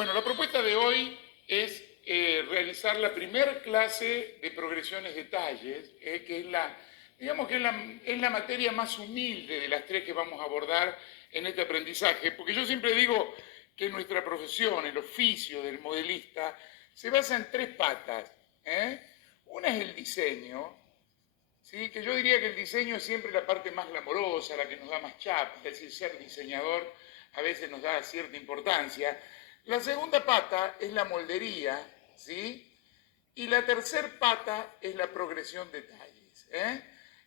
Bueno, la propuesta de hoy es realizar la primera clase de progresiones de talles, que es digamos que es la materia más humilde de las tres que vamos a abordar en este aprendizaje, porque yo siempre digo que nuestra profesión, el oficio del modelista, se basa en tres patas. ¿eh? Una es el diseño, ¿sí? Que yo diría que el diseño es siempre la parte más glamorosa, la que nos da más chapa, es decir, ser diseñador a veces nos da cierta importancia. La segunda pata es la moldería, ¿sí? Y la tercer pata es la progresión de talles.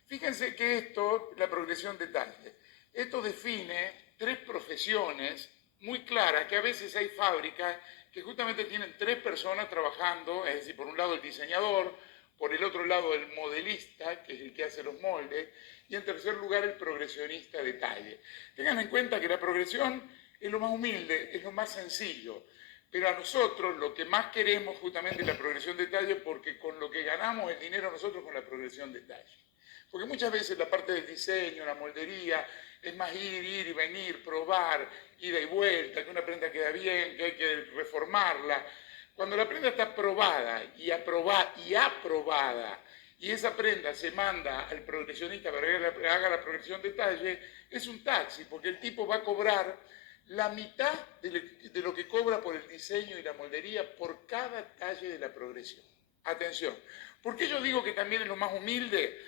Fíjense que la progresión de talles, esto define tres profesiones muy claras, que a veces hay fábricas que justamente tienen tres personas trabajando, es decir, por un lado el diseñador, por el otro lado el modelista, que es el que hace los moldes, y en tercer lugar el progresionista de talle. Tengan en cuenta que la progresión es lo más humilde, es lo más sencillo, pero a nosotros lo que más queremos justamente es la progresión de talle, porque con lo que ganamos el dinero nosotros con la progresión de talle. Porque muchas veces la parte del diseño, la moldería, es más ir y venir, probar, ida y vuelta, que una prenda queda bien, que hay que reformarla. Cuando la prenda está probada y aprobada, y esa prenda se manda al progresionista para que haga la progresión de talle, es un taxi, porque el tipo va a cobrar la mitad de lo que cobra por el diseño y la moldería por cada talle de la progresión. Atención, ¿por qué yo digo que también es lo más humilde?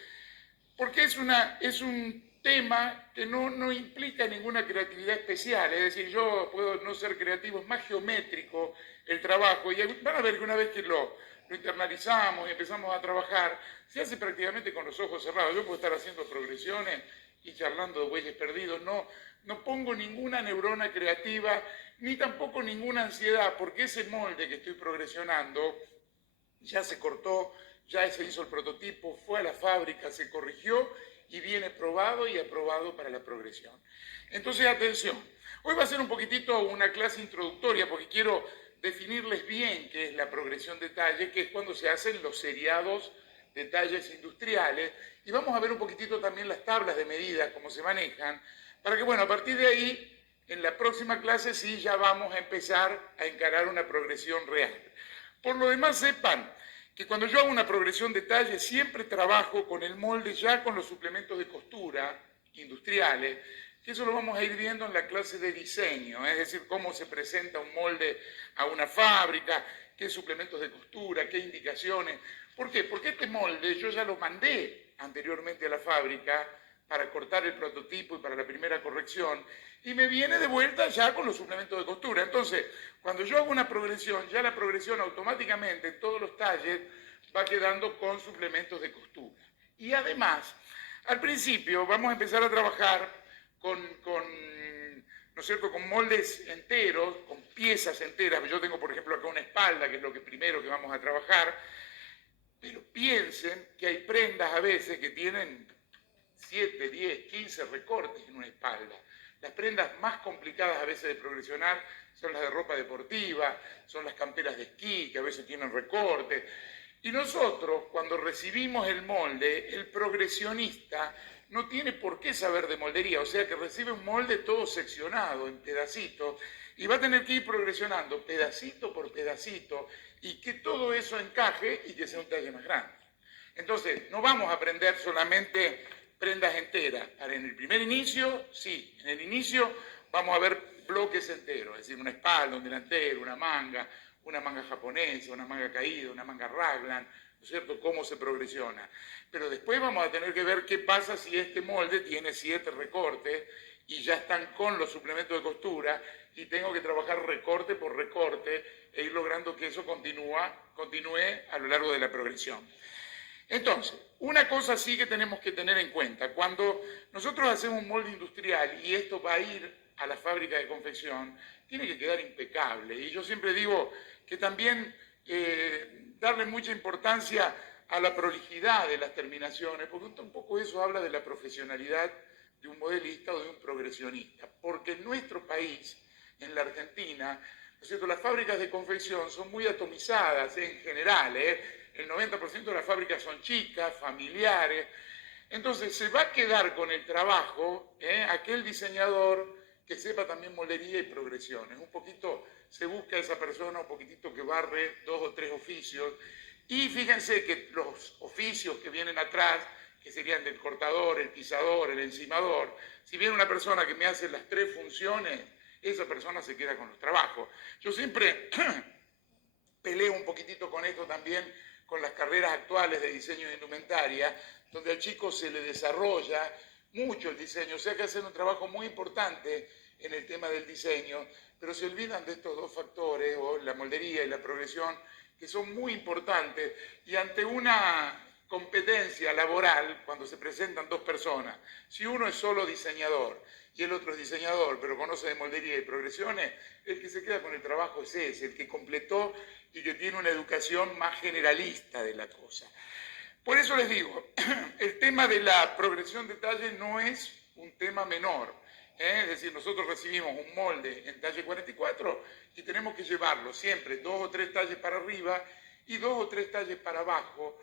Porque es un tema que no implica ninguna creatividad especial, es decir, yo puedo no ser creativo, es más geométrico el trabajo, y van a ver que una vez que lo internalizamos y empezamos a trabajar, se hace prácticamente con los ojos cerrados. Yo puedo estar haciendo progresiones y charlando de bueyes perdidos, no pongo ninguna neurona creativa, ni tampoco ninguna ansiedad, porque ese molde que estoy progresionando ya se cortó, ya se hizo el prototipo, fue a la fábrica, se corrigió y viene probado y aprobado para la progresión. Entonces, atención, hoy va a ser un poquitito una clase introductoria porque quiero definirles bien qué es la progresión de talle, que es cuando se hacen los seriados de talles industriales, y vamos a ver un poquitito también las tablas de medida, cómo se manejan, para que, bueno, a partir de ahí, en la próxima clase sí ya vamos a empezar a encarar una progresión real. Por lo demás, sepan que cuando yo hago una progresión de talle siempre trabajo con el molde ya con los suplementos de costura industriales, que eso lo vamos a ir viendo en la clase de diseño, es decir, cómo se presenta un molde a una fábrica, qué suplementos de costura, qué indicaciones. ¿Por qué? Porque este molde yo ya lo mandé anteriormente a la fábrica para cortar el prototipo y para la primera corrección, y me viene de vuelta ya con los suplementos de costura. Entonces, cuando yo hago una progresión, ya la progresión automáticamente en todos los talles va quedando con suplementos de costura. Y además, al principio vamos a empezar a trabajar ¿no es cierto?, con moldes enteros, con piezas enteras. Yo tengo, por ejemplo, acá una espalda, que es lo primero que vamos a trabajar, pero piensen que hay prendas a veces que tienen 7, 10, 15 recortes en una espalda. Las prendas más complicadas a veces de progresionar son las de ropa deportiva, son las camperas de esquí, que a veces tienen recortes. Y nosotros, cuando recibimos el molde, el progresionista no tiene por qué saber de moldería, o sea que recibe un molde todo seccionado en pedacitos y va a tener que ir progresionando pedacito por pedacito y que todo eso encaje y que sea un talle más grande. Entonces, no vamos a aprender solamente prendas enteras. En el primer inicio, sí, en el inicio vamos a ver bloques enteros, es decir, una espalda, un delantero, una manga japonesa, una manga caída, una manga raglan, ¿no es cierto?, cómo se progresiona. Pero después vamos a tener que ver qué pasa si este molde tiene 7 recortes y ya están con los suplementos de costura y tengo que trabajar recorte por recorte e ir logrando que eso continúe a lo largo de la progresión. Entonces, una cosa sí que tenemos que tener en cuenta, cuando nosotros hacemos un molde industrial y esto va a ir a la fábrica de confección, tiene que quedar impecable. Y yo siempre digo que también darle mucha importancia a la prolijidad de las terminaciones, porque un poco eso habla de la profesionalidad de un modelista o de un progresionista. Porque en nuestro país, en la Argentina, ¿no es cierto?, las fábricas de confección son muy atomizadas en general, el 90% de las fábricas son chicas, familiares. Entonces se va a quedar con el trabajo aquel diseñador que sepa también moldería y progresiones. Un poquito se busca esa persona, un poquitito que barre 2 o 3 oficios. Y fíjense que los oficios que vienen atrás, que serían del cortador, el pisador, el encimador, si viene una persona que me hace las 3 funciones, esa persona se queda con los trabajos. Yo siempre peleo un poquitito con esto también, con las carreras actuales de diseño de indumentaria, donde al chico se le desarrolla mucho el diseño, o sea que hacen un trabajo muy importante en el tema del diseño, pero se olvidan de estos 2 factores, o la moldería y la progresión, que son muy importantes, y ante una competencia laboral, cuando se presentan 2 personas, si uno es solo diseñador y el otro es diseñador, pero conoce de moldería y progresiones, el que se queda con el trabajo es ese, el que completó y que tiene una educación más generalista de la cosa. Por eso les digo, el tema de la progresión de talle no es un tema menor. Es decir, nosotros recibimos un molde en talle 44 y tenemos que llevarlo siempre 2 o 3 talles para arriba y 2 o 3 talles para abajo,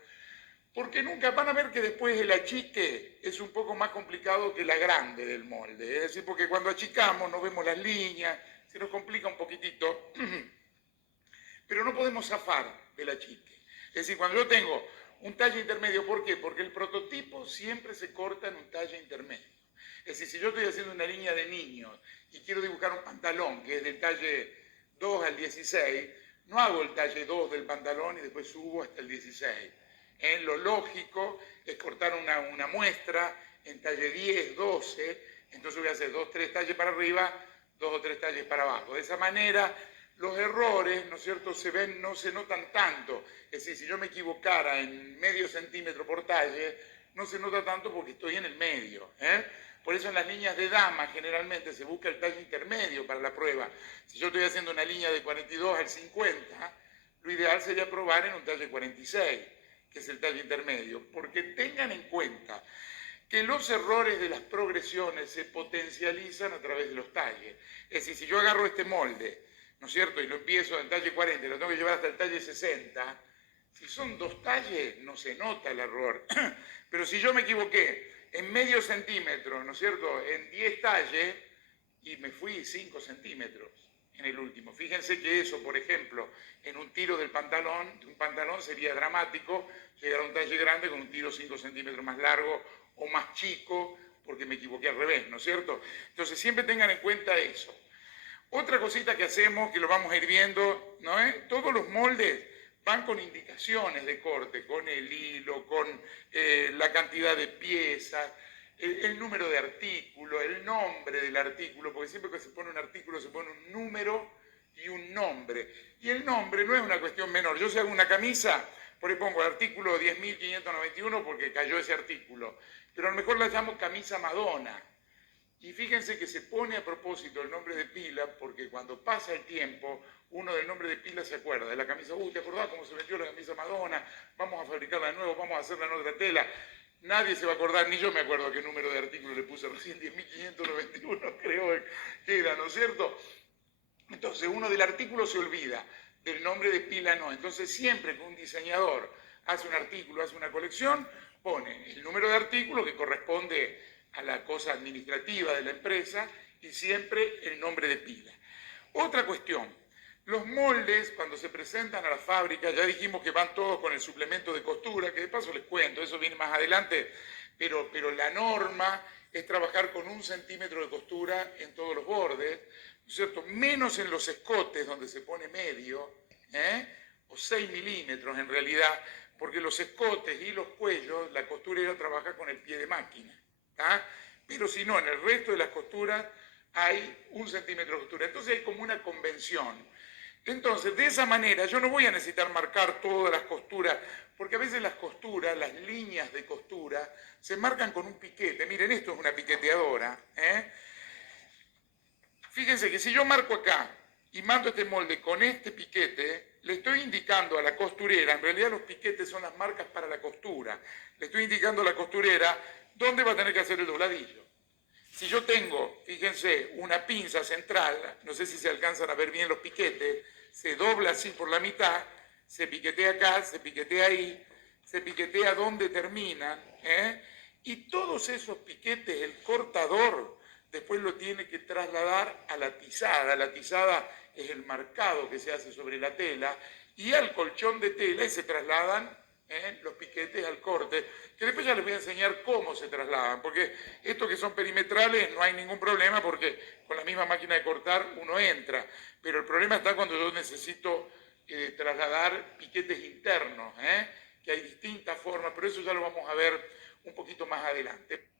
porque nunca van a ver que después el achique es un poco más complicado que la grande del molde. Es decir, porque cuando achicamos no vemos las líneas, se nos complica un poquitito, pero no podemos zafar del achique. Es decir, cuando yo tengo un talle intermedio, ¿por qué? Porque el prototipo siempre se corta en un talle intermedio. Es decir, si yo estoy haciendo una línea de niños y quiero dibujar un pantalón que es del talle 2 al 16, no hago el talle 2 del pantalón y después subo hasta el 16. Lo lógico es cortar una muestra en talle 10, 12, entonces voy a hacer 2, 3 talles para arriba, 2 o 3 talles para abajo. De esa manera los errores, ¿no es cierto?, no se notan tanto. Es decir, si yo me equivocara en medio centímetro por talle, no se nota tanto porque estoy en el medio. Por eso en las líneas de dama generalmente se busca el talle intermedio para la prueba. Si yo estoy haciendo una línea de 42 al 50, lo ideal sería probar en un talle 46, que es el talle intermedio, porque tengan en cuenta que los errores de las progresiones se potencializan a través de los talles. Es decir, si yo agarro este molde, ¿no es cierto?, y lo empiezo en talle 40 y lo tengo que llevar hasta el talle 60, si son 2 talles no se nota el error. Pero si yo me equivoqué en medio centímetro, ¿no es cierto?, en 10 talles y me fui 5 centímetros en el último. Fíjense que eso, por ejemplo, en un tiro del pantalón, un pantalón sería dramático llegar a un talle grande con un tiro 5 centímetros más largo o más chico porque me equivoqué al revés, ¿no es cierto? Entonces siempre tengan en cuenta eso. Otra cosita que hacemos, que lo vamos a ir viendo, ¿no es? Todos los moldes van con indicaciones de corte, con el hilo, con la cantidad de piezas, el número de artículo, el nombre del artículo, porque siempre que se pone un artículo se pone un número y un nombre. Y el nombre no es una cuestión menor. Yo si hago una camisa, por ahí pongo el artículo 10.591 porque cayó ese artículo, pero a lo mejor la llamo camisa Madonna. Y fíjense que se pone a propósito el nombre de pila porque cuando pasa el tiempo, uno del nombre de pila se acuerda de la camisa. ¿Te acordás cómo se vendió la camisa Madonna? Vamos a fabricarla de nuevo, vamos a hacerla en otra tela. Nadie se va a acordar, ni yo me acuerdo qué número de artículo le puse recién, 10.591 creo que era, ¿no es cierto? Entonces uno del artículo se olvida, del nombre de pila no. Entonces siempre que un diseñador hace un artículo, hace una colección, pone el número de artículo que corresponde a la cosa administrativa de la empresa y siempre el nombre de pila. Otra cuestión, los moldes cuando se presentan a la fábrica, ya dijimos que van todos con el suplemento de costura, que de paso les cuento, eso viene más adelante, pero la norma es trabajar con 1 centímetro de costura en todos los bordes, ¿no es cierto? Menos en los escotes donde se pone medio, o 6 milímetros en realidad, porque los escotes y los cuellos, la costurera trabaja con el pie de máquina. Pero si no, en el resto de las costuras hay 1 centímetro de costura. Entonces hay como una convención. Entonces, de esa manera, yo no voy a necesitar marcar todas las costuras, porque a veces las costuras, las líneas de costura, se marcan con un piquete. Miren, esto es una piqueteadora. Fíjense que si yo marco acá y mando este molde con este piquete, le estoy indicando a la costurera, en realidad los piquetes son las marcas para la costura, le estoy indicando a la costurera dónde va a tener que hacer el dobladillo. Si yo tengo, fíjense, una pinza central, no sé si se alcanzan a ver bien los piquetes, se dobla así por la mitad, se piquetea acá, se piquetea ahí, se piquetea donde terminan, y todos esos piquetes, el cortador después lo tiene que trasladar a la tizada. La tizada es el marcado que se hace sobre la tela, y al colchón de tela, y se trasladan los piquetes al corte, que después ya les voy a enseñar cómo se trasladan, porque estos que son perimetrales no hay ningún problema, porque con la misma máquina de cortar uno entra, pero el problema está cuando yo necesito trasladar piquetes internos, que hay distintas formas, pero eso ya lo vamos a ver un poquito más adelante.